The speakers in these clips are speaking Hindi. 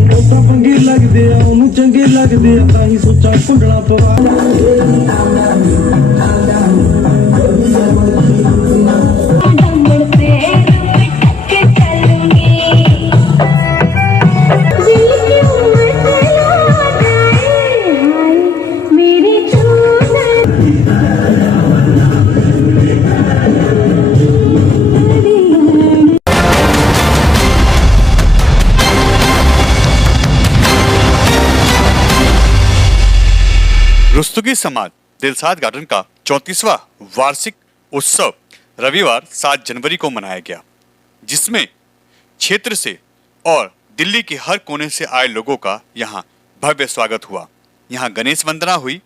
ਕੋਟਾ ਪੰਗੇ ਲੱਗਦੇ ਆ ਉਹਨੂੰ ਚੰਗੇ ਲੱਗਦੇ ਆ ਤਾਂ ਹੀ ਸੋਚਾਂ ਕੁੰਡਲਾਂ ਪਵਾ रुस्तगी समाज दिलसाद गार्डन का 34वां वार्षिक उत्सव रविवार 7 जनवरी को मनाया गया, जिसमें क्षेत्र से और दिल्ली के हर कोने से आए लोगों का यहां भव्य स्वागत हुआ। यहां गणेश वंदना हुई।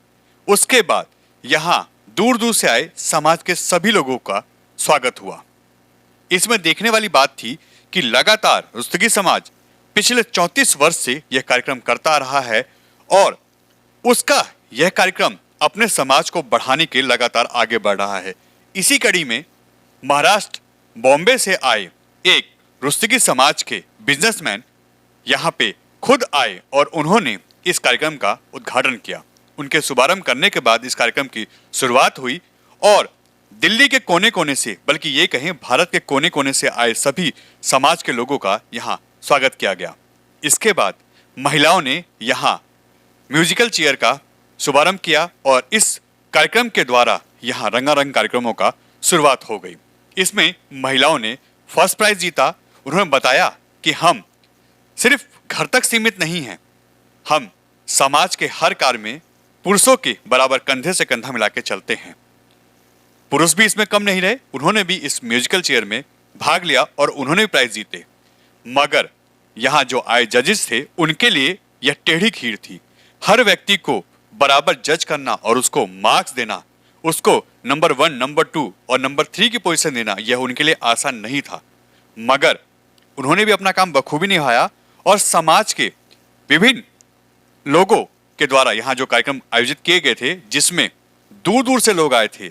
उसके बाद यहां दूर दूर से आए समाज के सभी लोगों का स्वागत हुआ। इसमें देखने वाली बात थी कि लगातार रुस्तगी समाज पिछले 34 वर्ष से यह कार्यक्रम करता रहा है और उसका यह कार्यक्रम अपने समाज को बढ़ाने के लगातार आगे बढ़ रहा है। इसी कड़ी में महाराष्ट्र बॉम्बे से आए एक रुस्तगी समाज के बिजनेसमैन यहाँ पे खुद आए और उन्होंने इस कार्यक्रम का उद्घाटन किया। उनके शुभारंभ करने के बाद इस कार्यक्रम की शुरुआत हुई और दिल्ली के कोने कोने से, बल्कि ये कहें भारत के कोने कोने से आए सभी समाज के लोगों का यहाँ स्वागत किया गया। इसके बाद महिलाओं ने यहाँ म्यूजिकल चेयर का शुभारंभ किया और इस कार्यक्रम के द्वारा यहाँ रंगारंग कार्यक्रमों का शुरुआत हो गई। इसमें महिलाओं ने फर्स्ट प्राइज जीता। उन्होंने बताया कि हम सिर्फ घर तक सीमित नहीं हैं, हम समाज के हर कार्य में पुरुषों के बराबर कंधे से कंधा मिला के चलते हैं। पुरुष भी इसमें कम नहीं रहे, उन्होंने भी इस म्यूजिकल चेयर में भाग लिया और उन्होंने भी प्राइज जीते। मगर यहाँ जो आए जजेस थे उनके लिए यह टेढ़ी खीर थी। हर व्यक्ति को बराबर जज करना और उसको मार्क्स देना, उसको नंबर 1, नंबर 2 और नंबर 3 की पोजीशन देना, यह उनके लिए आसान नहीं था। मगर उन्होंने भी अपना काम बखूबी निभाया और समाज के विभिन्न लोगों के द्वारा यहाँ जो कार्यक्रम आयोजित किए गए थे, जिसमें दूर दूर से लोग आए थे,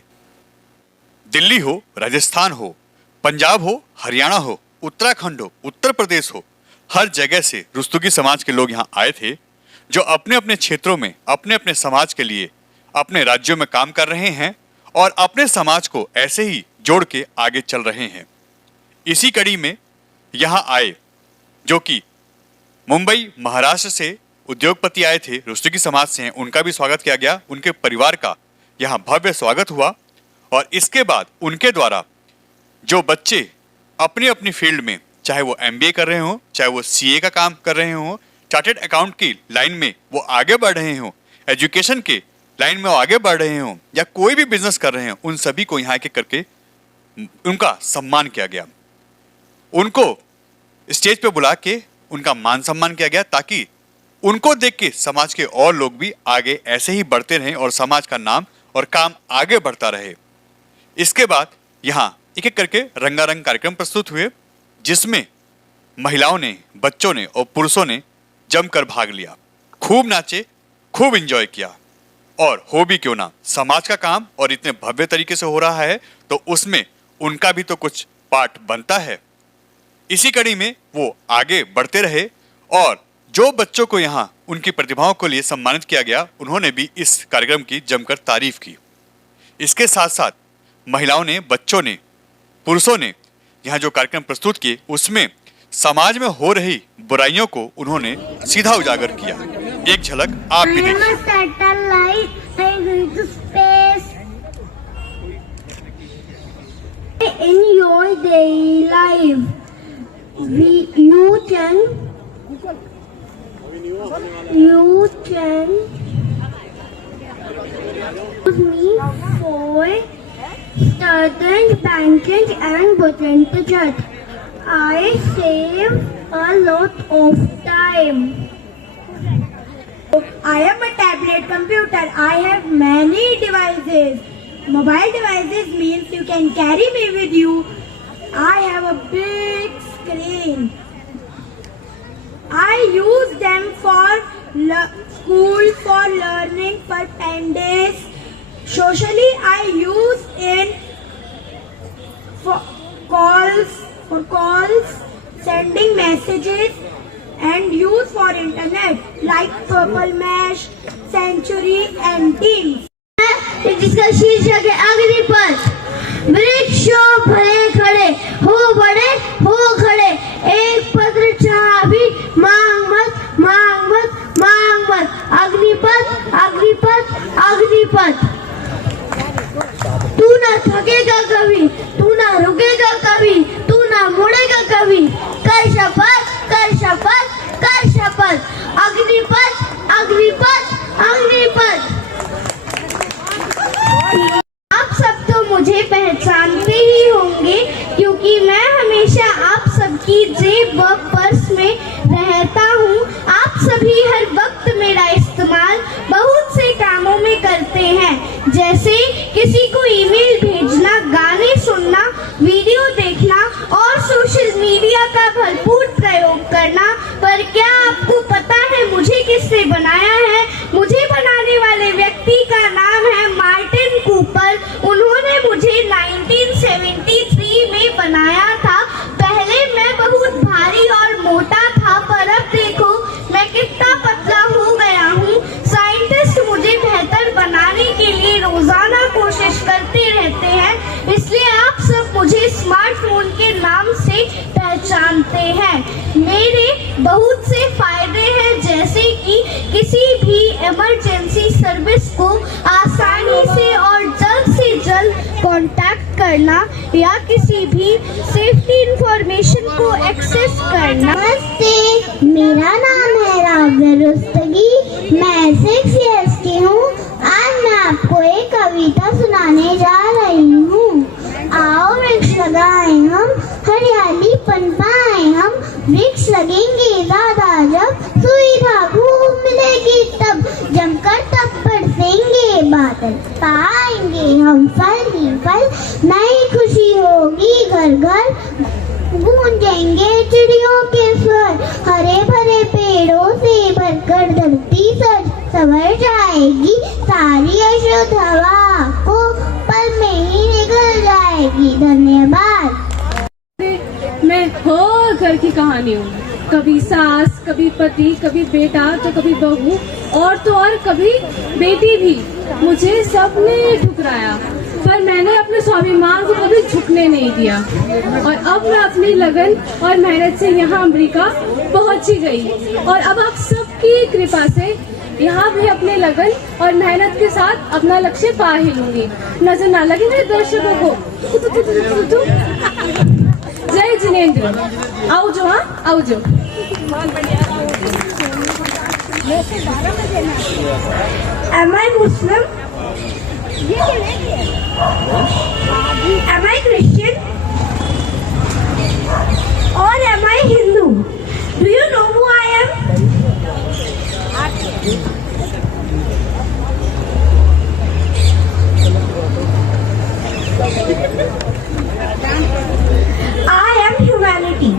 दिल्ली हो, राजस्थान हो, पंजाब हो, हरियाणा हो, उत्तराखंड हो, उत्तर प्रदेश हो, हर जगह से रुस्तगी समाज के लोग यहाँ आए थे, जो अपने अपने क्षेत्रों में अपने अपने समाज के लिए अपने राज्यों में काम कर रहे हैं और अपने समाज को ऐसे ही जोड़ के आगे चल रहे हैं। इसी कड़ी में यहाँ आए जो कि मुंबई महाराष्ट्र से उद्योगपति आए थे, रुस्तगी समाज से हैं, उनका भी स्वागत किया गया। उनके परिवार का यहाँ भव्य स्वागत हुआ और इसके बाद उनके द्वारा जो बच्चे अपनी अपनी फील्ड में, चाहे वो MBA कर रहे हों, चाहे वो CA का काम कर रहे हों, चार्टेड अकाउंट की लाइन में वो आगे बढ़ रहे हों, एजुकेशन के लाइन में वो आगे बढ़ रहे हों या कोई भी बिजनेस कर रहे हों, उन सभी को यहाँ एक करके उनका सम्मान किया गया। उनको स्टेज पे बुला के उनका मान सम्मान किया गया ताकि उनको देख के समाज के और लोग भी आगे ऐसे ही बढ़ते रहें और समाज का नाम और काम आगे बढ़ता रहे। इसके बाद यहाँ एक एक करके रंगारंग कार्यक्रम प्रस्तुत हुए, जिसमें महिलाओं ने, बच्चों ने और पुरुषों ने जमकर भाग लिया, खूब नाचे, खूब एंजॉय किया। और हो भी क्यों ना, समाज का काम और इतने भव्य तरीके से हो रहा है तो उसमें उनका भी तो कुछ पार्ट बनता है। इसी कड़ी में वो आगे बढ़ते रहे और जो बच्चों को यहाँ उनकी प्रतिभाओं को लिए सम्मानित किया गया, उन्होंने भी इस कार्यक्रम की जमकर तारीफ की। इसके साथ साथ महिलाओं ने, बच्चों ने, पुरुषों ने यहाँ जो कार्यक्रम प्रस्तुत किए उसमें समाज में हो रही बुराइयों को उन्होंने सीधा उजागर किया। एक झलक आप भी देखिए। In your daily life, you can use me for studying, banking and budget. I save a lot of time. I am a tablet computer. I have many devices. Mobile devices means you can carry me with you. I have a big screen. I use them for school, for learning, for pen days. Socially, I use in for calls, sending messages and used for internet like Purple Mesh, Century and Teams. जिसका शीर्षक है अग्निपथ। वृक्षों भले खड़े हो, बड़े हो खड़े, एक पत्र चाह भी मांग मत, मांग मत, मांग मत। अग्निपथ, अग्निपथ, अग्निपथ। तू ना थकेगा कभी, तू ना रुकेगा कभी, तू ना मुड़ेगा कभी। कर शपथ, कर शपथ, कर शपथ। अग्निपथ, अग्निपथ, अग्निपथ। आप सब तो मुझे पहचानते ही होंगे क्योंकि मैं हमेशा आप सबकी जेब व पर्स में रहता हूँ। आप सभी हर वक्त मेरा इस्तेमाल बहुत से कामों में करते हैं, जैसे किसी को ईमेल भेजना, गाने सुनना, वीडियो देखना और सोशल मीडिया का भरपूर प्रयोग करना। पर क्या आपको पता है मुझे किसने बनाया है? मुझे बनाने वाले व्यक्ति का नाम है मार्टिन कूपर। उन्होंने मुझे 1973 में बनाया था। पहले मैं बहुत भारी और मोटा था, पर अब देखो मैं कितना पतला हो गया हूँ। साइंटिस्ट मुझे बेहतर बनाने के लिए रोजाना कोशिश करते रहते हैं, इसलिए आप सब मुझे स्मार्टफोन के नाम से पहचानते हैं। मेरे बहुत से फायदे हैं, जैसे कि किसी भी इमरजेंसी सर्विस को आसानी से और जल्द से जल्द कांटेक्ट करना या किसी भी सेफ्टी इंफॉर्मेशन को एक्सेस करना। नमस्ते, मेरा नाम है राव्या रुस्तगी, मैं 6 इयर्स की हूँ। आज मैं आपको एक कविता सुनाने जा रही हूँ। आओ वृक्ष लगाएं हम, हरियाली पनपाएं हम। वृक्ष लगेंगे ज्यादा जब सुविधा खूब मिलेगी, तब जमकर तब बरसेंगे बादल, पाएंगे हम फल ही फल। नई खुशी होगी घर घर, गूंजेंगे चिड़ियों के स्वर। हरे भरे पेड़ों से भरकर धरती संवर जाएगी, सारी अशुद्ध हवा को पल में ही निकल जाएगी। धन्यवाद। मैं हर घर की कहानी हूँ, कभी सास, कभी पति, कभी बेटा तो कभी बहू, और तो और कभी बेटी भी। मुझे सबने ठुकराया, पर मैंने अपने स्वाभिमान को कभी झुकने नहीं दिया, और अब मैं अपनी लगन और मेहनत से यहाँ अमेरिका पहुँच ही गई। और अब आप सबकी कृपा से यहाँ भी अपने लगन और मेहनत के साथ अपना लक्ष्य पा ही लूंगी। नजर ना लगे मेरे दर्शकों को। जय जिनेंद्र। आओ जो, हाँ आओ जो। Am I Muslim? Am I Christian? Or am I Hindu? Do you know who I am? I am humanity.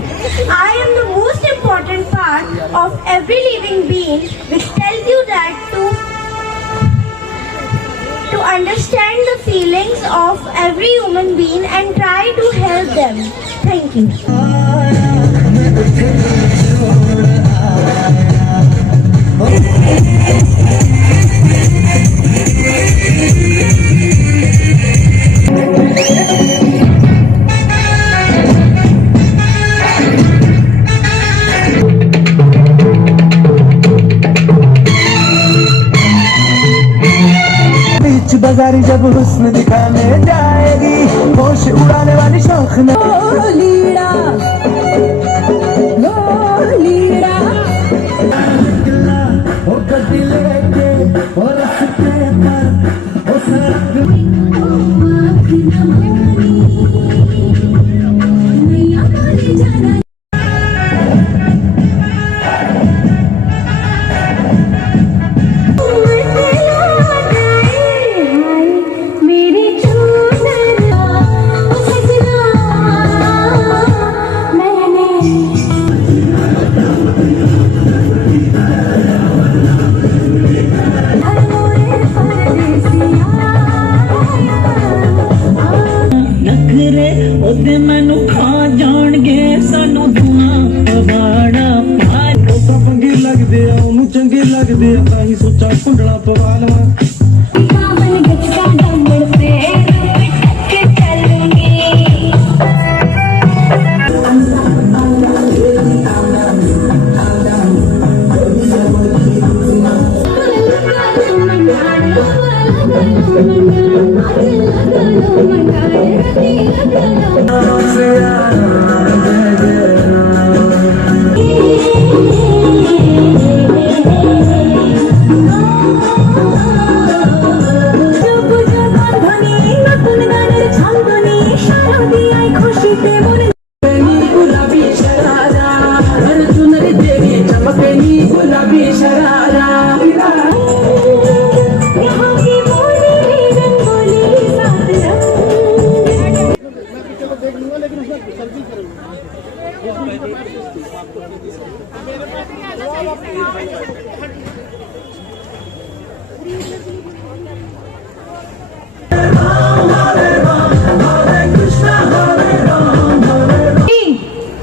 I am the most important part of every living being, which tells you that to understand the feelings of every human being and try to help them. Thank you. बीच बाजारी जब हुस्न दिखाने जाएगी, होश उड़ाने वाली शौक न लीड़ा लीड़ा ओ गड्डी लेके और रस्ते पर ओ सड़क कोतवाल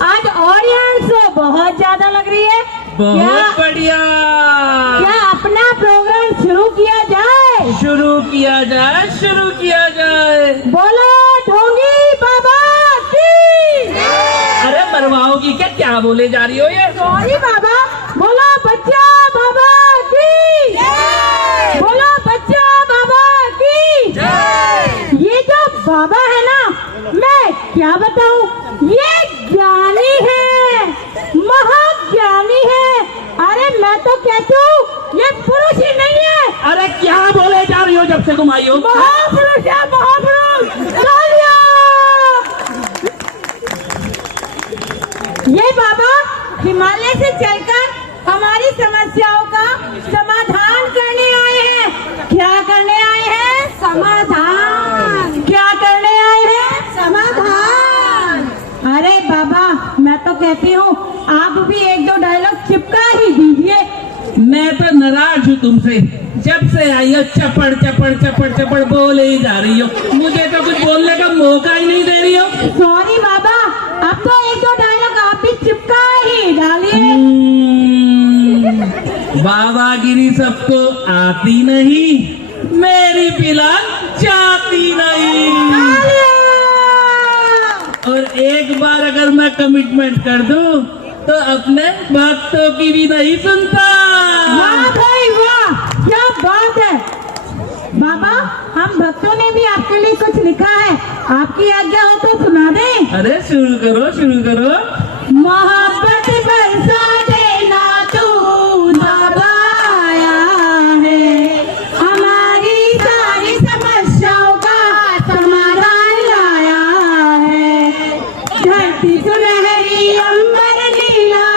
आज ऑडियंस बहुत ज्यादा लग रही है। बहुत बढ़िया। क्या अपना प्रोग्राम शुरू किया जाए? शुरू किया जाए, शुरू किया जाए। बोलो ढोंगी बाबा की। अरे मरवाओगी क्या? क्या बोले जा रही हो ये? सॉरी बाबा। बोलो बच्चा बाबा की। बोलो बच्चा बाबा की। ये जो बाबा है ना, मैं क्या बताऊं, ये ज्ञानी है, महाज्ञानी है। अरे मैं तो कहती हूँ ये पुरुष ही नहीं है। अरे क्या बोले जा रही हो जब से तुम आई हो? महापुरुष है, महापुरुष। तालियां। ये बाबा हिमालय से चलकर हमारी समस्याओं का समाधान करने आए हैं। क्या करने आए हैं? समाधान। क्या करने आए हैं? समाधान। अरे बाबा मैं तो कहती हूँ आप भी एक दो डायलॉग चिपका ही दीजिए। मैं तो नाराज हूँ तुमसे। जब से आई हो चपड़ चपड़ चपड़ चपड़ बोले ही जा रही हो। मुझे तो कुछ बोलने का मौका ही नहीं दे रही हो। सॉरी बाबा, अब तो एक दो डायलॉग आप भी चिपका ही डालिए। बाबागिरी सबको आती नहीं, मेरी फिलहाल जाती नहीं। और एक बार अगर मैं कमिटमेंट कर दूं तो अपने भक्तों की भी नहीं सुनता। वाह भाई वाह, क्या बात है बाबा। हम भक्तों ने भी आपके लिए कुछ लिखा है, आपकी आज्ञा हो तो सुना दें। अरे शुरू करो, शुरू करो। मोहब्बत बरसा देना तू दबाया है, हमारी सारी समस्याओं का समाधान लाया है। धरती सुनहरी अंबर नीला,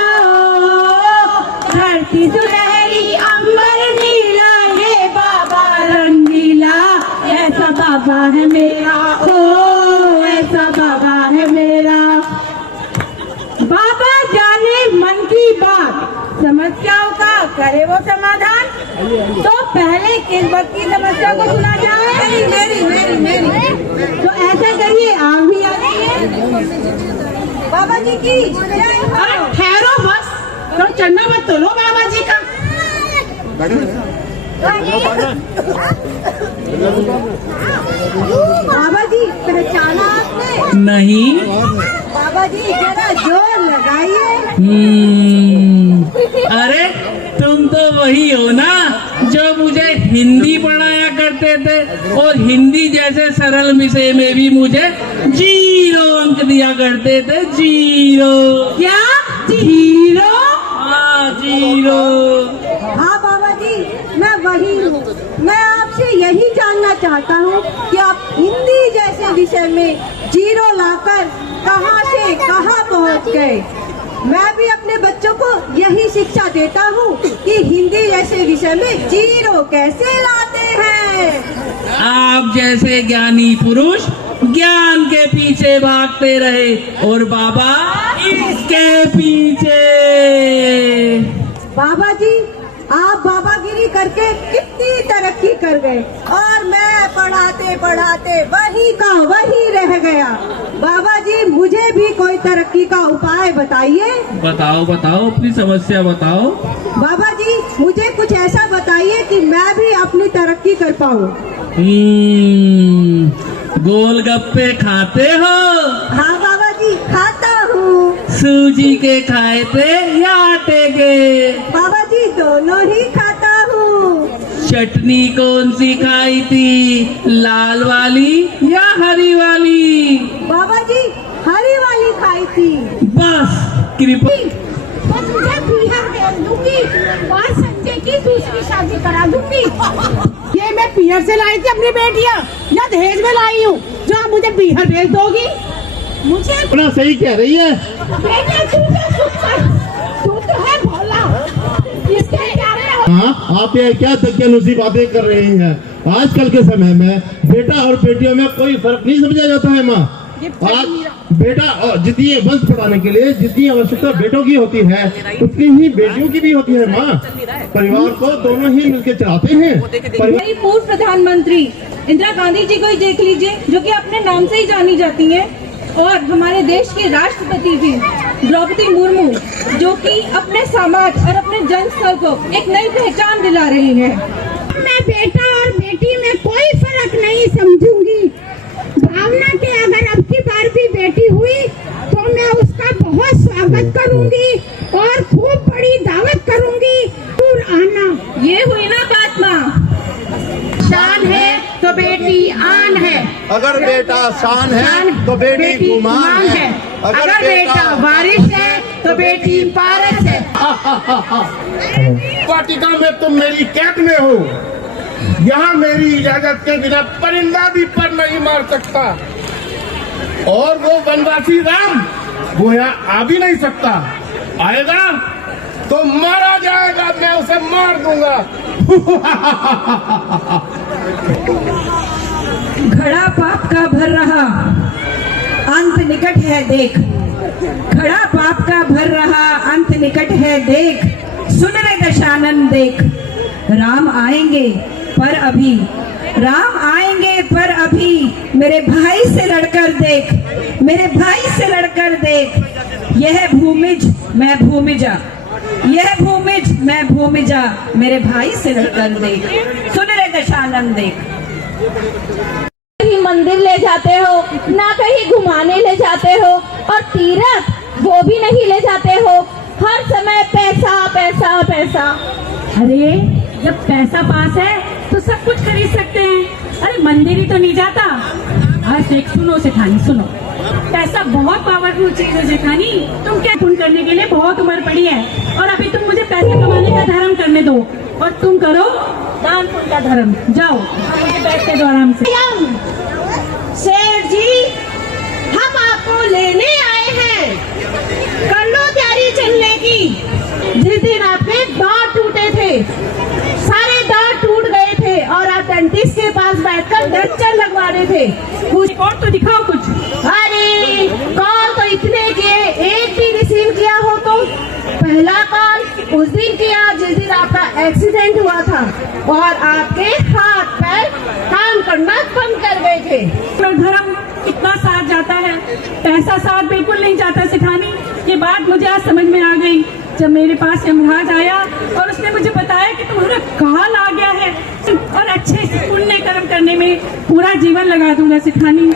धरती सुनहरी अंबर नीला, ये बाबा रंगीला, ऐसा बाबा है मेरा, ओ ऐसा बाबा है मेरा। बाबा जाने मन की बात, समस्याओं का करे वो समाधान। तो पहले किस वक्त की समस्या को सुना जाए? मेरी मेरी मेरी मेरी। तो ऐसा करिए, आप भी आ जाइए। बाबा जी की। अरे ठहरो बस, तो चन्ना मत तोलो बाबा जी का। बाबा जी पहचाना आपने? नहीं। बाबा जी जरा जोर लगाइए। अरे तुम तो वही हो ना जो मुझे हिंदी पढ़ाया करते थे और हिंदी जैसे सरल विषय में भी मुझे 0 अंक दिया करते थे। 0। क्या 0? हाँ 0। हाँ बाबा जी मैं वही हूँ। मैं आपसे यही जानना चाहता हूँ कि आप हिंदी जैसे विषय में 0 लाकर कहाँ से कहाँ पहुँच गए। मैं भी अपने बच्चों को यही शिक्षा देता हूँ कि हिंदी जैसे विषय में 0 कैसे लाते हैं। आप जैसे ज्ञानी पुरुष ज्ञान के पीछे भागते रहे और बाबा इसके पीछे। बाबा जी आप बाबागिरी करके कितनी तरक्की तरक्की कर गए और मैं पढ़ाते पढ़ाते वही का वही रह गया। बाबा जी मुझे भी कोई तरक्की का उपाय बताइए। बताओ बताओ, अपनी समस्या बताओ। बाबा जी मुझे कुछ ऐसा बताइए कि मैं भी अपनी तरक्की कर पाऊँ। गोलगप्पे खाते हो? हाँ बाबा जी खाता हूँ। सूजी के खाए थे या आटे के? बाबा जी दोनों ही खाता हूँ। चटनी कौन सी खाई थी, लाल वाली या हरी वाली? बाबा जी हरी वाली खाई थी। बस कृपा। मैं तुझे बिहार भेज दूंगी और संजय की दूसरी शादी करा दूंगी। ये मैं बिहार से लाई थी अपनी बेटियाँ या दहेज में लाई हूँ जो आप मुझे बिहार भेज दोगी? मुझे अपना सही कह रही है। बेटे तू तो है भोला। इसके क्या रहे? हाँ, आप ये क्या दकियानुसी बातें कर रही हैं? आजकल के समय में बेटा और बेटियों में कोई फर्क नहीं समझा जाता है माँ। आज बेटा और जितनी वंश बढ़ाने के लिए जितनी आवश्यकता बेटों की होती है उतनी ही बेटियों की भी होती है माँ। परिवार को दोनों ही मिलकर चलाते हैं। हमारी पूर्व प्रधानमंत्री इंदिरा गांधी जी को ही देख लीजिए, जो कि अपने नाम से ही जानी जाती हैं, और हमारे देश के राष्ट्रपति भी द्रौपदी मुर्मू, जो कि अपने समाज और अपने जनस्थल को एक नई पहचान दिला रही हैं। मैं बेटा और बेटी में कोई फर्क नहीं समझूंगी। भावना के अगर अब की बार भी बेटी हुई तो मैं उसका बहुत स्वागत करूंगी और खूब बड़ी दावत करूंगी। दूर आना। ये हुई ना बात माँ। शान है तो बेटी आन है। अगर बेटा शान है तो बेटी गुमान है। अगर बेटा बारिश है तो बेटी पारस है। वाटिका में तुम मेरी कैद में हो। यहाँ मेरी इजाजत के बिना परिंदा भी पर नहीं मार सकता। और वो वनवासी राम वो यहाँ आ भी नहीं सकता। आएगा तो मारा जाएगा, मैं उसे मार दूंगा। घड़ा पाप का भर रहा अंत निकट है देख। घड़ा पाप का भर रहा अंत निकट है देख। सुन रे दशानन देख। राम आएंगे पर अभी, राम आएंगे पर अभी। मेरे भाई से लड़कर देख, मेरे भाई से लड़कर देख। यह भूमिज मैं भूमिजा, यह भूमिज मैं भूमिजा। मेरे भाई से लड़कर देख। सुन रे दशानन देख। कहीं मंदिर ले जाते हो ना, कहीं घुमाने ले जाते हो, और तीरथ वो भी नहीं ले जाते हो। हर समय पैसा पैसा पैसा। अरे जब पैसा पास है तो सब कुछ खरीद सकते हैं। अरे मंदिर ही तो नहीं जाता। आज देख, सुनो सेठानी सुनो, पैसा बहुत पावरफुल चीज है जेठानी। तुम क्या पुण्य करने के लिए बहुत उम्र पड़ी है, और अभी तुम मुझे पैसे कमाने का धर्म करने दो और तुम करो दान पुण्य का धर्म। जाओ मुझे बैठने दो आराम से। शेर जी हम आपको लेने आए हैं। कर लो तैयारी चलने की। जिस दिन आपके दांत टूटे थे, सारे दांत टूट गए थे और आप डेंटिस्ट के पास बैठकर दर्जन लगवा रहे थे। कुछ और तो दिखाओ कुछ। अरे कॉल तो इतने किए, एक भी रिसीव किया हो तो? पहला कॉल उस दिन किया जिस दिन आपका एक्सीडेंट हुआ था और आपके हाथ पैर काम करना बंद कर गए थे। पर धर्म कितना साथ जाता है, पैसा साथ बिल्कुल नहीं जाता सेठानी। ये बात मुझे आज समझ में आ गई जब मेरे पास यमराज आया और उसने मुझे बताया कि तुम्हारा काल आ गया है और अच्छे से पुण्य कर्म करने में पूरा जीवन लगा दूंगा सेठानी।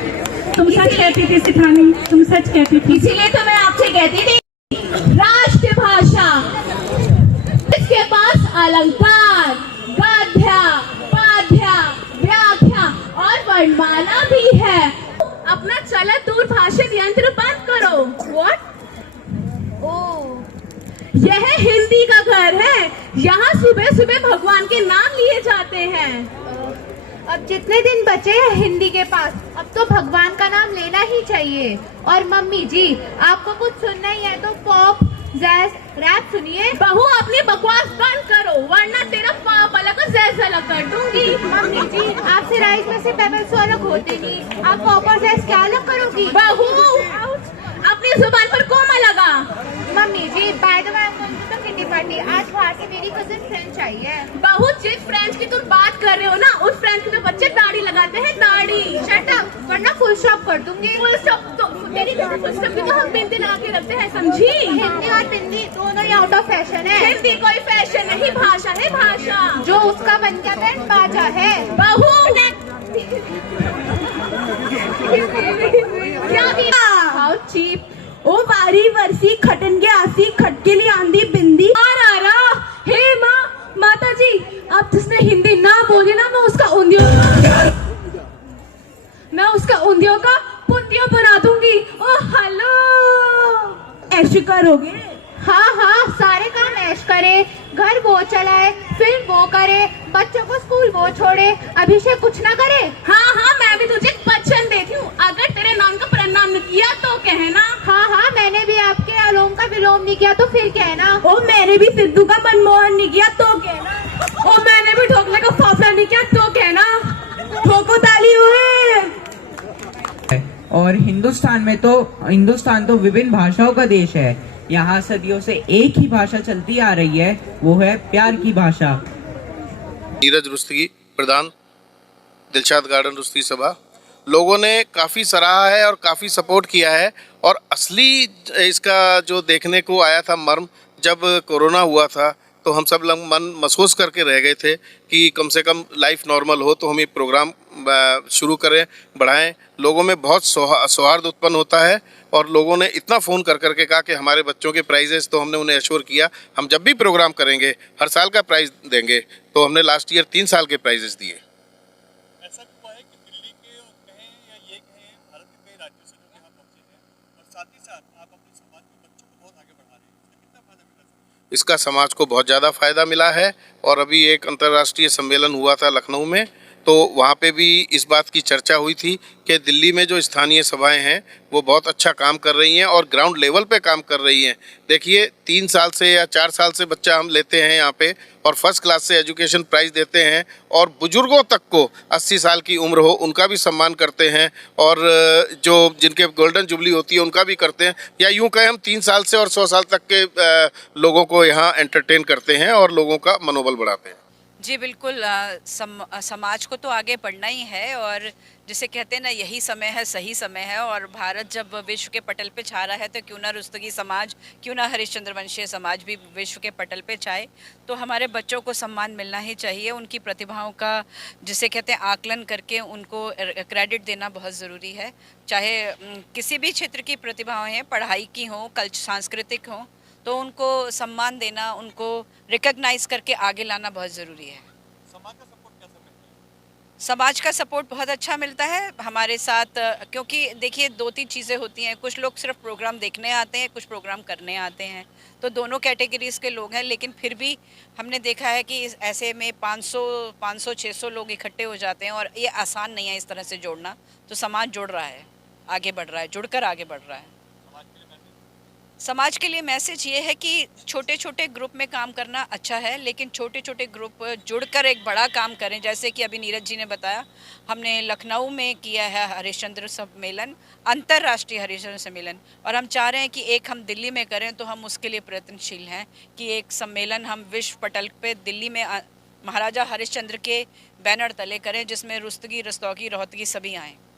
तुम सच कहती थी सेठानी, तुम सच कहती थी। इसीलिए तो मैं आपसे कहती थी, राष्ट्रभाषा, इसके पास अलंकार, गाद्या, पाद्या, व्याख्या और वर्णमाला भी है। अपना चलत दूरभाषित यंत्र बंद करो। व्हाट? यह हिंदी का घर है। यहाँ सुबह सुबह भगवान के नाम लिए जाते हैं। अब जितने दिन बचे हैं हिंदी के पास, अब तो भगवान का नाम लेना ही चाहिए। और मम्मी जी आपको कुछ सुनना ही है तो पॉप, जैज, रैप सुनिए। बहू अपनी बकवास बंद करो वरना तेरा पाप अलग और जैज अलग कर दूंगी। मम्मी जी आपसे राइस में से पेबल्स तो अलग होते नहीं, आप पॉप और जैज क्या अलग करोगी? बहू अपनी जुबान पर कोमा लगा। Mummy ji by the way I am going to the kitty party. आज बाहर से मेरी कजिन फ्रेंड चाहिए। बहू जिस फ्रेंड्स की तुम बात कर रहे हो ना, बनाते हैं दाढ़ी। शट अप, वरना फुल स्टॉप कर दूंगी। फुल स्टॉप तो तेरी फुल स्टॉप भी तो हम बिंदी लगा के रखते हैं, समझी? हिंदी और बिंदी दोनों ही आउट ऑफ फैशन है। हिंदी कोई फैशन नहीं, भाषा है भाषा। जो उसका बन गया बैंड बाजा है। बहू क्या दिया? How cheap. ओ बारी वर्षी खटन के आसी खटकेली आंधी बिंदी हे माँ, माता जी, अब जिसने हिंदी ना बोली ना, मैं उसका उंधियों का पुंधियों बना दूंगी। ओ हेलो, ऐसे करोगे? हाँ हाँ, सारे काम ऐश करे, घर वो चलाए, फिल्म वो करे, बच्चों को स्कूल वो छोड़े, अभिषेक कुछ ना करे। हाँ हाँ, मैं भी तुझे वचन देती हूँ, अगर तेरे नाम का प्रणाम नहीं किया तो कहना। हाँ हाँ, मैंने भी आपके अलोम का विलोम नहीं किया तो फिर कहना। ओ मैंने भी सिद्धू का मनमोहन नहीं किया तो कहना। ओ मैंने भी ढोकले का फाफड़ा नहीं किया तो कहना। ठोको ताली हुए। और हिंदुस्तान तो विभिन्न भाषाओं का देश है। यहाँ सदियों से एक ही भाषा चलती आ रही है, वो है प्यार की भाषा। नीरज रुस्तगी, प्रधान, दिलशाद गार्डन रुस्तगी सभा। लोगों ने काफ़ी सराहा है और काफ़ी सपोर्ट किया है। और असली इसका जो देखने को आया था मर्म, जब कोरोना हुआ था तो हम सब लोग मन महसूस करके रह गए थे कि कम से कम लाइफ नॉर्मल हो तो हम ये प्रोग्राम शुरू करें, बढ़ाएं। लोगों में बहुत सौहार्द उत्पन्न होता है और लोगों ने इतना फ़ोन कर करके कहा कि हमारे बच्चों के प्राइजेस, तो हमने उन्हें एश्योर किया हम जब भी प्रोग्राम करेंगे हर साल का प्राइज़ देंगे। तो हमने लास्ट ईयर 3 साल के प्राइजेस दिए। ऐसा हुआ है कि दिल्ली के कहें या ये कहें भारत के कई राज्यों से लोग यहाँ पहुँचे हैं और साथ ही साथ आप अपने समाज के बच्चों को बहुत आगे बढ़ा रहे हैं, इसका कितना फायदा मिला? इसका समाज को बहुत ज़्यादा फ़ायदा मिला है। और अभी एक अंतर्राष्ट्रीय सम्मेलन हुआ था लखनऊ में, तो वहाँ पे भी इस बात की चर्चा हुई थी कि दिल्ली में जो स्थानीय सभाएं हैं वो बहुत अच्छा काम कर रही हैं और ग्राउंड लेवल पे काम कर रही हैं। देखिए 3 साल से या 4 साल से बच्चा हम लेते हैं यहाँ पे और फर्स्ट क्लास से एजुकेशन प्राइज़ देते हैं और बुजुर्गों तक को 80 साल की उम्र हो उनका भी सम्मान करते हैं और जो जिनके गोल्डन जुबली होती है उनका भी करते हैं। या यूँ कहें हम 3 साल से और 100 साल तक के लोगों को यहाँ एंटरटेन करते हैं और लोगों का मनोबल बढ़ाते हैं। जी बिल्कुल, समाज को तो आगे बढ़ना ही है और जिसे कहते हैं ना, यही समय है, सही समय है। और भारत जब विश्व के पटल पे छा रहा है तो क्यों ना रुस्तगी समाज, क्यों ना हरिश्चंद्र वंशीय समाज भी विश्व के पटल पे छाए। तो हमारे बच्चों को सम्मान मिलना ही चाहिए। उनकी प्रतिभाओं का जिसे कहते हैं आकलन करके उनको क्रेडिट देना बहुत ज़रूरी है। चाहे किसी भी क्षेत्र की प्रतिभाएँ हैं, पढ़ाई की हों, सांस्कृतिक हों, तो उनको सम्मान देना, उनको रिकॉग्नाइज करके आगे लाना बहुत ज़रूरी है। समाज का सपोर्ट कैसा मिलता है? समाज का सपोर्ट बहुत अच्छा मिलता है हमारे साथ, क्योंकि देखिए 2-3 चीज़ें होती हैं। कुछ लोग सिर्फ प्रोग्राम देखने आते हैं, कुछ प्रोग्राम करने आते हैं, तो दोनों कैटेगरीज़ के लोग हैं। लेकिन फिर भी हमने देखा है कि ऐसे में 500-600 लोग इकट्ठे हो जाते हैं और ये आसान नहीं है इस तरह से जोड़ना। तो समाज जुड़ रहा है, आगे बढ़ रहा है, जुड़कर आगे बढ़ रहा है। समाज के लिए मैसेज ये है कि छोटे छोटे ग्रुप में काम करना अच्छा है, लेकिन छोटे छोटे ग्रुप जुड़कर एक बड़ा काम करें। जैसे कि अभी नीरज जी ने बताया, हमने लखनऊ में किया है हरिश्चंद्र सम्मेलन, अंतर्राष्ट्रीय हरिश्चंद्र सम्मेलन, और हम चाह रहे हैं कि एक हम दिल्ली में करें। तो हम उसके लिए प्रयत्नशील हैं कि एक सम्मेलन हम विश्व पटल पे दिल्ली में महाराजा हरिश्चंद्र के बैनर तले करें, जिसमें रुस्तगी, रस्तौगी, रोहतगी सभी आएँ।